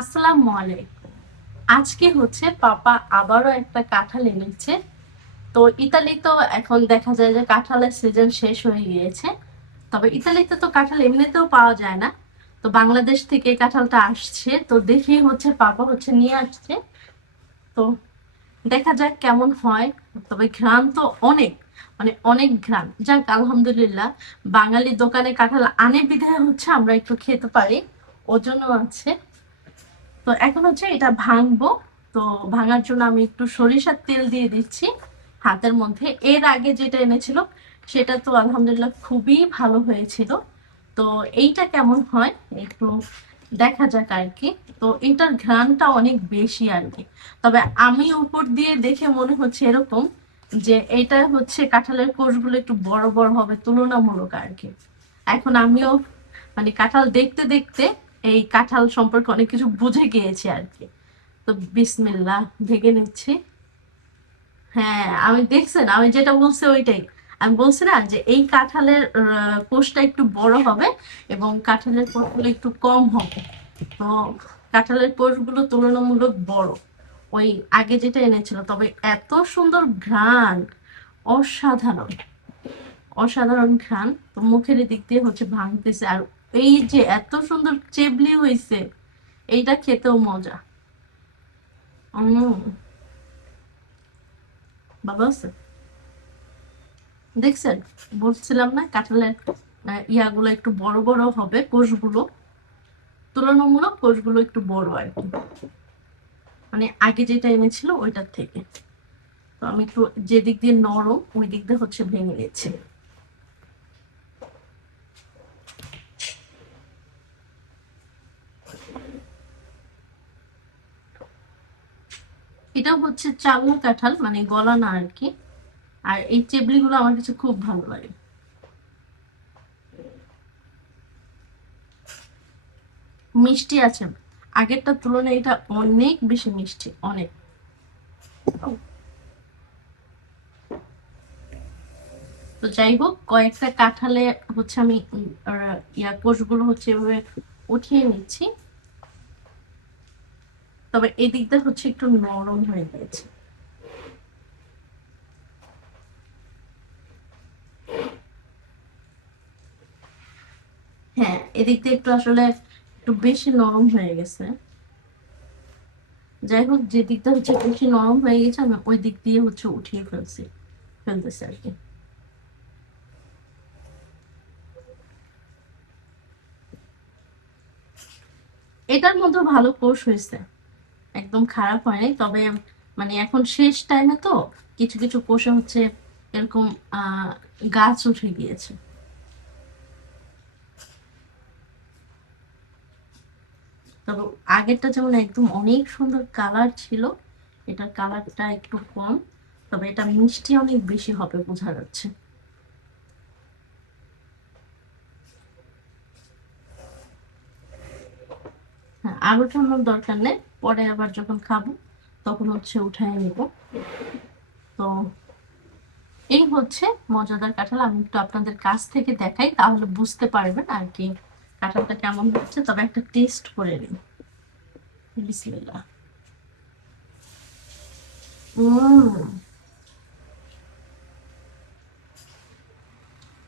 আসসালামু আলাইকুম। আজকে হচ্ছে পাপা আবারও একটা কাঁঠাল এনেছে। তো ইতালি তো এখন দেখা যায় যে কাঁঠালের সিজন শেষ হয়ে গিয়েছে। তবে ইতালিতে তো কাঁঠাল এমনিতেও পাওয়া যায় না। তো বাংলাদেশ থেকে কাঁঠালটা আসছে, তো দেখি হচ্ছে পাপা হচ্ছে নিয়ে আসছে। তো দেখা যাক কেমন হয়। তবে ঘ্রাণ তো অনেক, মানে অনেক ঘ্রাণ। যাক আলহামদুলিল্লাহ, বাঙালি দোকানে কাঁঠাল আনে বিধায় হচ্ছে আমরা একটু খেতে পারি, ওজন্য আছে। তো এখন হচ্ছে এটা ভাঙবো। তো ভাঙার জন্য আমি একটু সরিষার তেল দিয়ে দিচ্ছি হাতের মধ্যে। এর আগে যেটা এনেছিল সেটা তো আলহামদুলিল্লাহ খুবই ভালো হয়েছিল। তো এইটা কেমন হয় একটু দেখা যাক আর কি। তো এটার ঘ্রাণটা অনেক বেশি আর কি। তবে আমি উপর দিয়ে দেখে মনে হচ্ছে এরকম যে এটা হচ্ছে কাঁঠালের কোষগুলো একটু বড় বড় হবে তুলনামূলক আর কি। এখন আমিও মানে কাঁঠাল দেখতে দেখতে এই কাঁঠাল সম্পর্কে অনেক কিছু বুঝে গিয়েছি আর কি। তো বিসমিল্লাহ ভেঙে নিচ্ছি। হ্যাঁ, আমি দেখছেন আমি যেটা বলছি ওইটাই। আমি বলছি না যে এই কাঁঠালের কোষটা একটু বড় হবে এবং কাঁঠালের কোষগুলো একটু কম হবে। তো কাঁঠালের কোষগুলো তুলনামূলক বড় ওই আগে যেটা এনেছিল। তবে এত সুন্দর ঘ্রাণ, অসাধারণ অসাধারণ ঘ্রাণ। তো মুখের দিক দিয়ে হচ্ছে ভাঙতেছে, আর এই যে এত সুন্দর চেবলি হয়েছে, এইটা খেতেও মজা। ভালো আছে। দেখছেন, বলছিলাম না কাঁঠালের ইয়াগুলো একটু বড় বড় হবে, কোষগুলো তুলনামূলক কোষগুলো একটু বড় আর কি, মানে আগে যেটা এনেছিল ওইটার থেকে। তো আমি একটু যে দিক দিয়ে নরম ওই দিক দিয়ে হচ্ছে ভেঙে নিচ্ছি। এটা হচ্ছে চালু কাঁঠাল, মানে গলা না আর কি। আর এই চেবলি গুলো আমার কাছে খুব ভালো লাগে। মিষ্টি আছে, আগেরটার তুলনায় এটা অনেক বেশি মিষ্টি, অনেক। তো যাই হোক, কয়েকটা কাঁঠালে হচ্ছে আমি কোষগুলো হচ্ছে এভাবে উঠিয়ে নিচ্ছি। তবে এই দিকটা হচ্ছে একটু নরম হয়ে গেছে। হ্যাঁ, এদিকটা একটু আসলে একটু বেশি নরম হয়ে গেছে। যাই হোক, যে দিকটা হচ্ছে বেশি নরম হয়ে গেছে আমি ওই দিক দিয়ে হচ্ছে উঠিয়ে ফেলতেছি আর কি। এটার মধ্যে ভালো কোর্স হয়েছে, একদম খারাপ হয়নি। তবে মানে এখন শেষ টাইমে তো কিছু কিছু কোষে হচ্ছে এরকম গাছ উঠে গিয়েছে। তবে আগেরটা যেমন একদম অনেক সুন্দর কালার ছিল, এটার কালারটা একটু কম। তবে এটা মিষ্টি অনেক বেশি হবে বোঝা যাচ্ছে। হ্যাঁ, আর ওঠানোর দরকার নেই, পরে আবার যখন খাবো তখন হচ্ছে উঠায় নিব। তো এই হচ্ছে মজাদার কাঁঠাল। আমি একটু আপনাদের কাছ থেকে দেখাই, তাহলে বুঝতে পারবেন আর কি কাঁঠালটা কেমন হচ্ছে। তবে একটা টেস্ট করে নিন। বিসমিল্লাহ।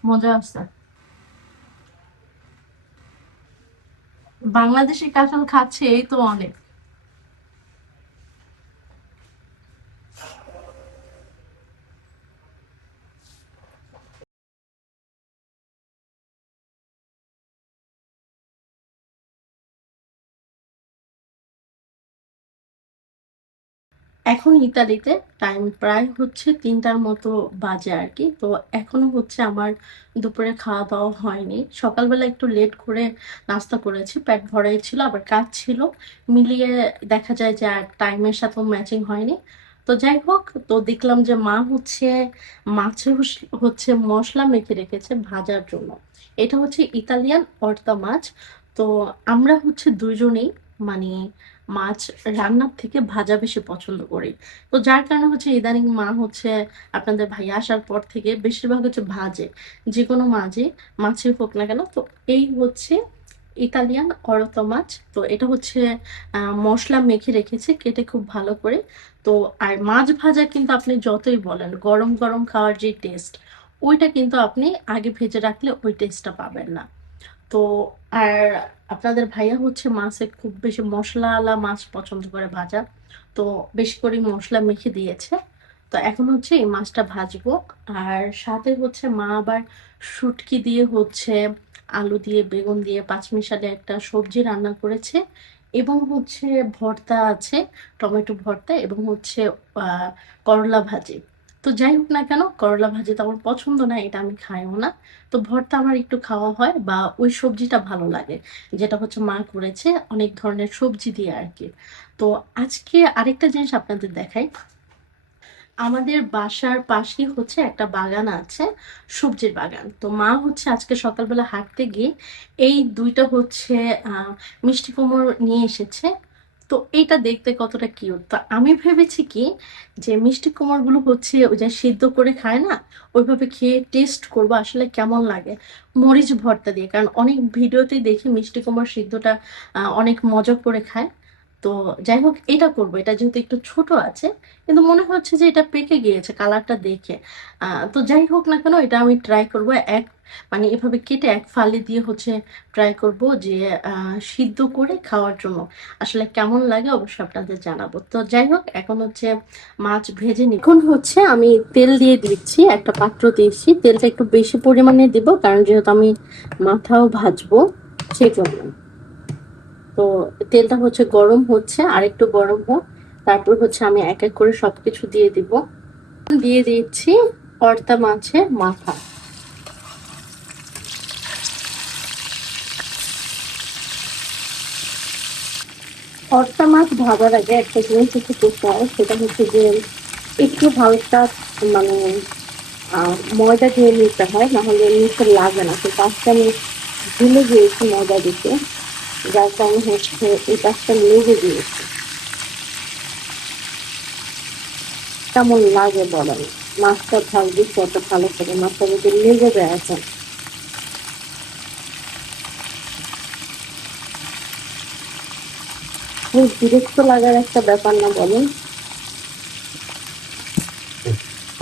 মজা আছে। বাংলাদেশি কাঁঠাল খাচ্ছে এই তো অনেক। এখন ইতালিতে টাইম প্রায় হচ্ছে ৩টার মতো বাজে আর কি। তো এখনো হচ্ছে আমার দুপুরে খাওয়া দাওয়া হয়নি। সকালবেলা একটু লেট করে নাস্তা করেছি, পেট ভরাই ছিল, আবার কাজ ছিল, মিলিয়ে দেখা যায় যে আর টাইমের সাথেও ম্যাচিং হয়নি। তো যাই হোক, তো দেখলাম যে মা হচ্ছে মাছে হচ্ছে মশলা মেখে রেখেছে ভাজার জন্য। এটা হচ্ছে ইতালিয়ান অর্তা মাছ। তো আমরা হচ্ছে দুইজনেই মানে মাছ রান্নার থেকে ভাজা বেশি পছন্দ করি। তো যার কারণে হচ্ছে ইদানিং মা হচ্ছে আপনাদের ভাইয়া আসার পর থেকে বেশিরভাগ হচ্ছে ভাজে, যেকোনো মাছই, মাছই হোক না কেন। তো এই হচ্ছে ইতালিয়ান অরতো মাছ। তো এটা হচ্ছে মসলা মেখে রেখেছি কেটে খুব ভালো করে। তো আর মাছ ভাজা কিন্তু আপনি যতই বলেন গরম গরম খাওয়ার যে টেস্ট, ওইটা কিন্তু আপনি আগে ভেজে রাখলে ওই টেস্টটা পাবেন না। তো আর আপনাদের ভাইয়া হচ্ছে মাছে খুব বেশি মশলাওয়ালা মাছ পছন্দ করে ভাজা। তো বেশি করে মসলা মেখে দিয়েছে। তো এখন হচ্ছে এই মাছটা ভাজবো। আর সাথে হচ্ছে মা আবার শুটকি দিয়ে হচ্ছে আলু দিয়ে বেগুন দিয়ে পাঁচমিশালি একটা সবজি রান্না করেছে, এবং হচ্ছে ভর্তা আছে, টমেটো ভর্তা, এবং হচ্ছে আহ করলা ভাজি। তো যাই হোক না কেন, করলা ভাজি তো আমার পছন্দ না, এটা আমি খাইও না। তো ভর্তা আমার একটু খাওয়া হয়, বা ওই সবজিটা ভালো লাগে যেটা হচ্ছে মা করেছে অনেক ধরনের সবজি দিয়ে আর কি। তো আজকে আরেকটা জিনিস আপনাদের দেখাই। আমাদের বাসার পাশেই হচ্ছে একটা বাগান আছে, সবজির বাগান। তো মা হচ্ছে আজকে সকালবেলা হাঁটতে গিয়ে এই দুইটা হচ্ছে মিষ্টি কুমড়ো নিয়ে এসেছে। তো এইটা দেখতে কতটা কিউট। তো আমি ভেবেছি কি, যে মিষ্টি কুমড়োগুলো হচ্ছে ওই যে সিদ্ধ করে খায় না, ওইভাবে খেয়ে টেস্ট করবো আসলে কেমন লাগে মরিচ ভর্তা দিয়ে। কারণ অনেক ভিডিওতেই দেখি মিষ্টি কুমড়ো সিদ্ধটা অনেক মজা করে খায়। তো যাই হোক, এটা করবো। এটা যেহেতু একটু ছোট আছে, কিন্তু মনে হচ্ছে যে এটা পেকে গিয়েছে কালারটা দেখে। তো যাই হোক না কেন, এটা আমি ট্রাই করব। এক মানে এভাবে কেটে এক ফালি দিয়ে হচ্ছে ট্রাই করব যে সিদ্ধ করে খাওয়ার জন্য আসলে কেমন লাগে, অবশ্যই আপনাদের জানাবো। তো যাই হোক, এখন হচ্ছে মাছ ভেজে নি। এখন হচ্ছে আমি তেল দিয়ে দিচ্ছি, একটা পাত্র দিয়েছি। তেলটা একটু বেশি পরিমাণে দিব, কারণ যেহেতু আমি মাথাও ভাজবো সেই জন্য। তো তেলটা হচ্ছে গরম হচ্ছে, আর একটু গরম হোক, তারপর হচ্ছে আমি এক এক করে সবকিছু দিয়ে দিব। দিয়ে দিচ্ছি কর্তা মাছের মাথা। কর্তা মাছ ভাজার আগে একটা জিনিস একটু করতে হয়, সেটা হচ্ছে যে একটু হালকা মানে ময়দা দিয়ে নিতে হয়, নাহলে নিচে লাগে না। তো পাঁচটা আমি ভুলে গিয়েছি ময়দা দিতে, যার কারণে হচ্ছে এই পাঁচটা লেগে দিয়েছি। কেমন লাগে বলেন, মাছটা ভাজবি কত ভালো করে, মাছটা যদি লেগে যায় এখন, খুব বিরক্ত লাগার একটা ব্যাপার না বলেন।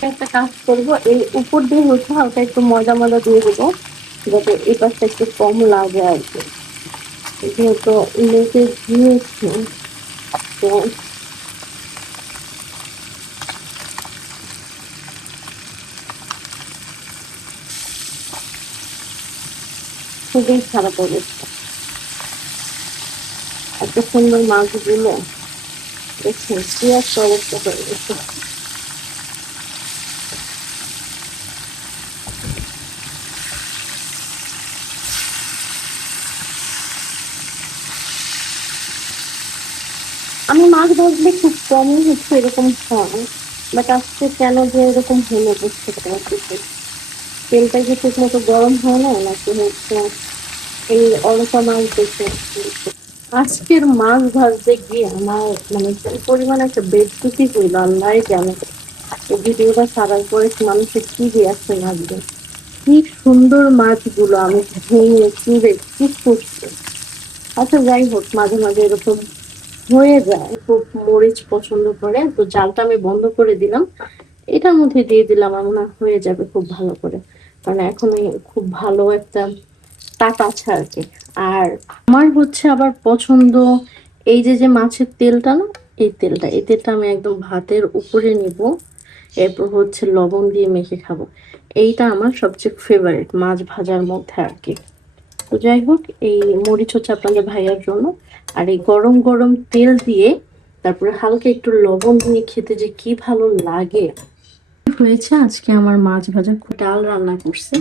একটা কাজ করবো, এই উপর দিয়ে হচ্ছে হালকা একটু ময়দা ময়দা দিয়ে দেবো, যাতে এই পাশটা একটু কম লাগে আর কি। যেহেতু লেগে গিয়েছে, তো খুবই খারাপ অবস্থা। এত সুন্দর মাছগুলো দেখছেন কি একটা অবস্থা হয়ে গেছে। আমি মাছ ভাজলে খুব কমই হচ্ছে এরকম হয়, বাট আজকে কেন যে এরকম হলো বুঝতে পারছি। তেলটা কি ঠিক মতো গরম হয় না, নাকি হচ্ছে এই অলসা মাছ দেখে। আজকের মাছ ভাজতে গিয়ে আমার মানে কি পরিমাণ একটা বেডশিটই হইল, আল্লাহ জানে। এই ভিডিওটা ছাড়ার পরে মানুষের কি রিয়াকশন আসবে। কি সুন্দর মাছগুলো আমি ভেঙে চুড়ে কি করছি। আচ্ছা যাই হোক, মাঝে মাঝে এরকম হয়ে যায়। খুব মরিচ পছন্দ করে, তো জালটা আমি বন্ধ করে দিলাম। এটার মধ্যে দিয়ে দিলাম, আমার মনে হয় হয়ে যাবে খুব ভালো করে, কারণ এখন খুব ভালো একটা তাক আছে আর কি। আর আমার হচ্ছে আবার পছন্দ এই যে যে মাছের তেলটা না, এই তেলটা আমি একদম ভাতের উপরে নিব, এরপর হচ্ছে লবণ দিয়ে মেখে খাবো। এইটা আমার সবচেয়ে ফেভারিট মাছ ভাজার মধ্যে আর কি। তো যাই হোক, এই মরিচ হচ্ছে আপনাদের ভাইয়ার জন্য। আর এই গরম গরম তেল দিয়ে তারপরে হালকা একটু লবণ দিয়ে খেতে যে কি ভালো লাগে। হয়েছে আজকে আমার মাছ ভাজা, ডাল রান্না করছে।